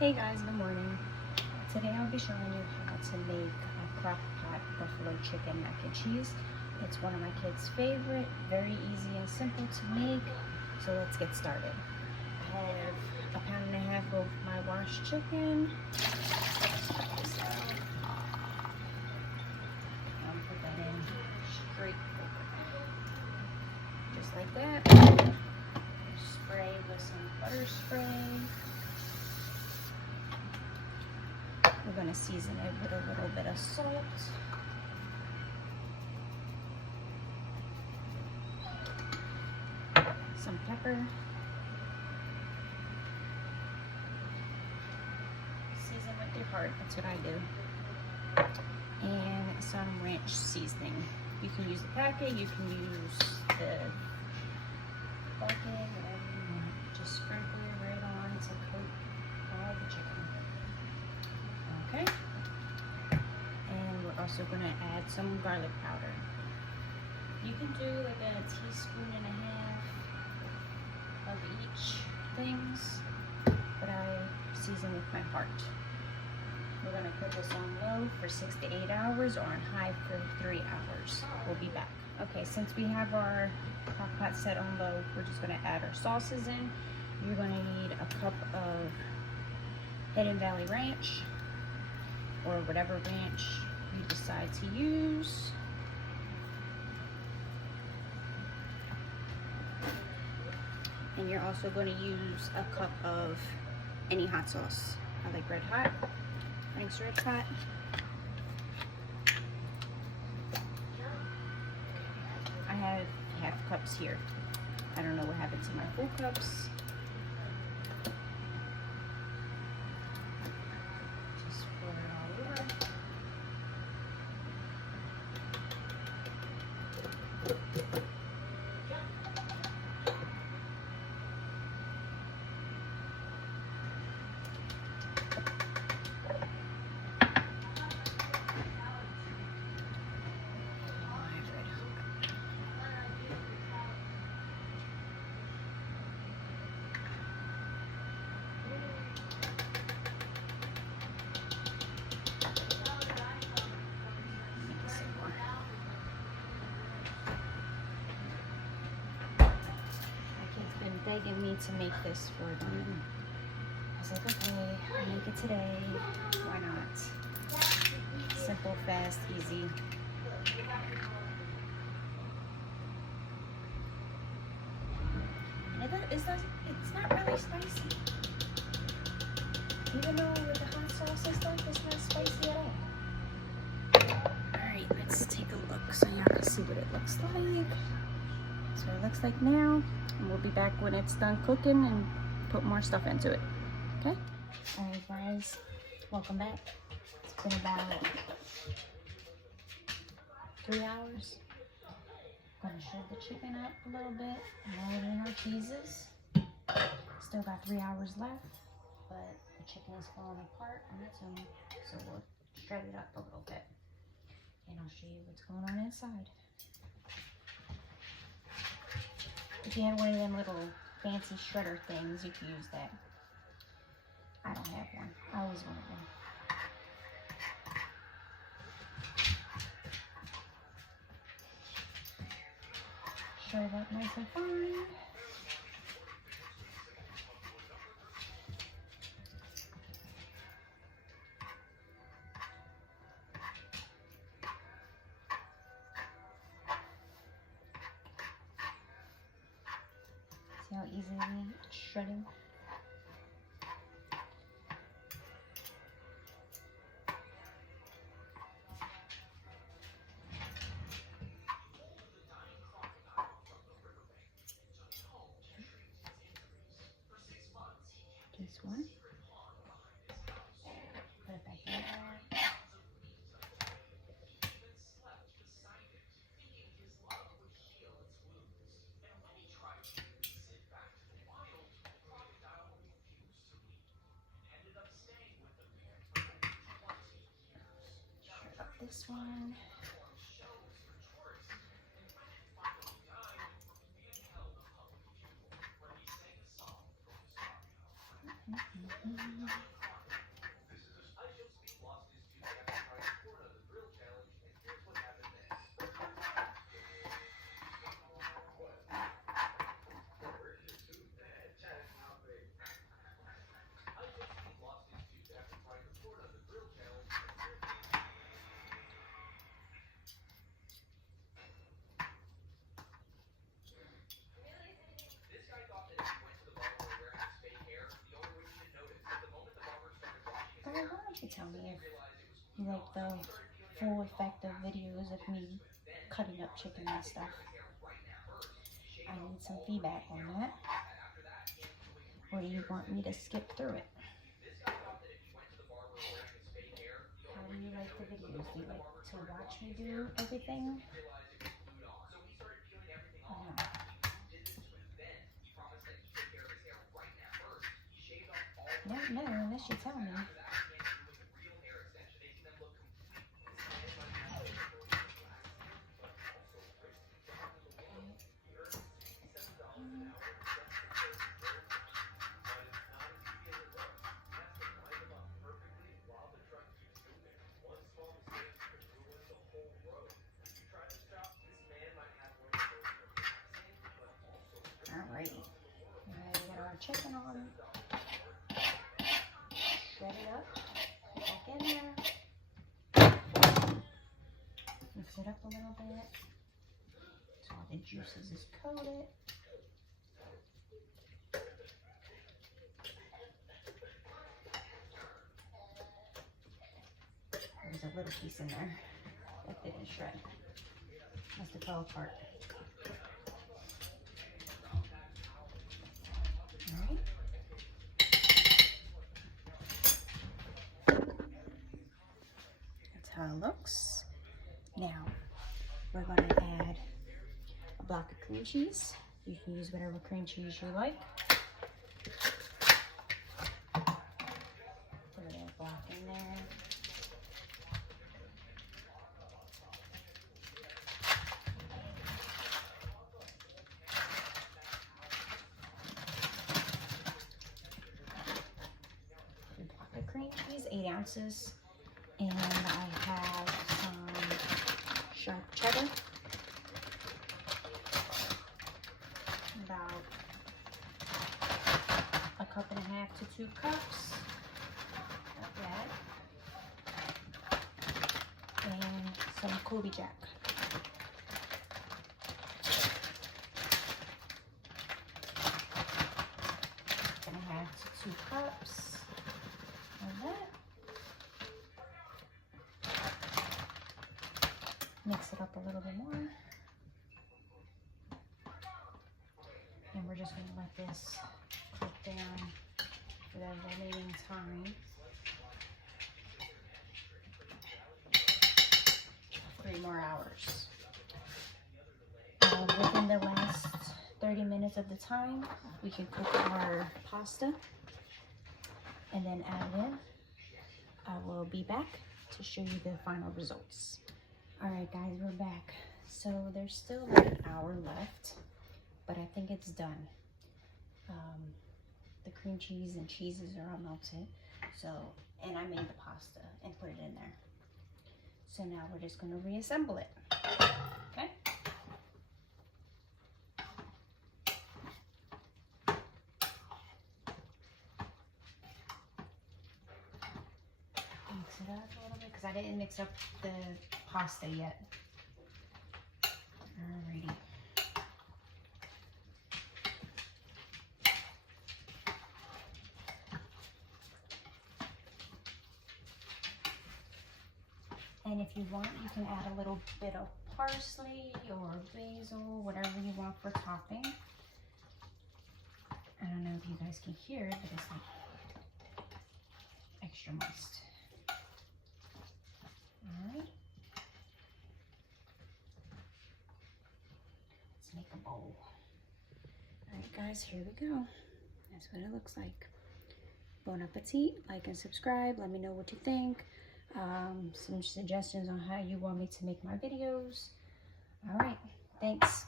Hey guys, good morning. Today I'll be showing you how to make a Crockpot buffalo chicken mac and cheese. It's one of my kids' favorite, very easy and simple to make. So let's get started. I have a pound and a half of my washed chicken. Check this out. I'll put that in straight over. Just like that. Spray with some butter spray. We're going to season it with a little bit of salt. Some pepper. Season with your heart, that's what I do. And some ranch seasoning. You can use the packet, you can use the bucket, whatever you want. Just sprinkle it right on to coat all the chicken. Okay, and we're also going to add some garlic powder. You can do like a teaspoon and a half of each things, but I season with my heart. We're going to put this on low for 6 to 8 hours or on high for 3 hours. We'll be back. Okay, since we have our crock pot set on low, we're just going to add our sauces in. You're going to need a cup of Hidden Valley Ranch, or whatever ranch you decide to use. And you're also going to use a cup of any hot sauce. I like Red Hot. Frank's Red Hot. I have half cups here. I don't know what happened to my full cups. Begging me to make this for them. I was like, okay, I'll make it today. Why not? Simple, fast, easy. It's not really spicy. Even though with the hot sauce and stuff, it's not spicy at all. Alright, let's take a look so y'all can see what it looks like. That's what it looks like now. And we'll be back when it's done cooking and put more stuff into it. Okay? Alright guys, welcome back. It's been about 3 hours. Gonna shred the chicken up a little bit and roll it in our cheeses. Still got 3 hours left, but the chicken is falling apart on its own. So we'll shred it up a little bit. And I'll show you what's going on inside. If you have one of them little fancy shredder things, you can use that. I don't have one. I always wanted one. Shred it up nice and fine. See how easily it's shredding? This one. Put it back in there. This one. tell me if you like the full effect of videos of me cutting up chicken and stuff. I need some feedback on that. Or do you want me to skip through it? How do you like the videos? Do you like to watch me do everything? No, unless you tell me. Alrighty. Now we got our chicken on. Shred it up. Put it back in there. Mix it up a little bit so all the juices is coated. There's a little piece in there that didn't shred. Must have fell apart. Alright. That's how it looks. Now, we're going to add a block of cream cheese. You can use whatever cream cheese you like. Put a little block in there. A block of cream cheese, 8 ounces. And I have some sharp cheddar. About 1.5 cups to 2 cups. Like that. And some Colby Jack. Gonna have 2 cups of that. Mix it up a little bit more. And we're just going to let this cook down for the remaining time. 3 more hours. Within the last 30 minutes of the time, we can cook our pasta and then add it in. I will be back to show you the final results. Alright guys, we're back. So there's still like an hour left, but I think it's done. The cream cheese and cheeses are all melted. So, and I made the pasta and put it in there. So now we're just going to reassemble it. Okay? Mix it up a little bit because I didn't mix up the pasta yet. Alrighty. And if you want, you can add a little bit of parsley or basil, whatever you want for topping. I don't know if you guys can hear it, but it's like extra moist. Alright. Let's make a bowl. Alright guys, here we go. That's what it looks like. Bon appetit. Like and subscribe. Let me know what you think. Some suggestions on how you want me to make my videos. Alright, thanks.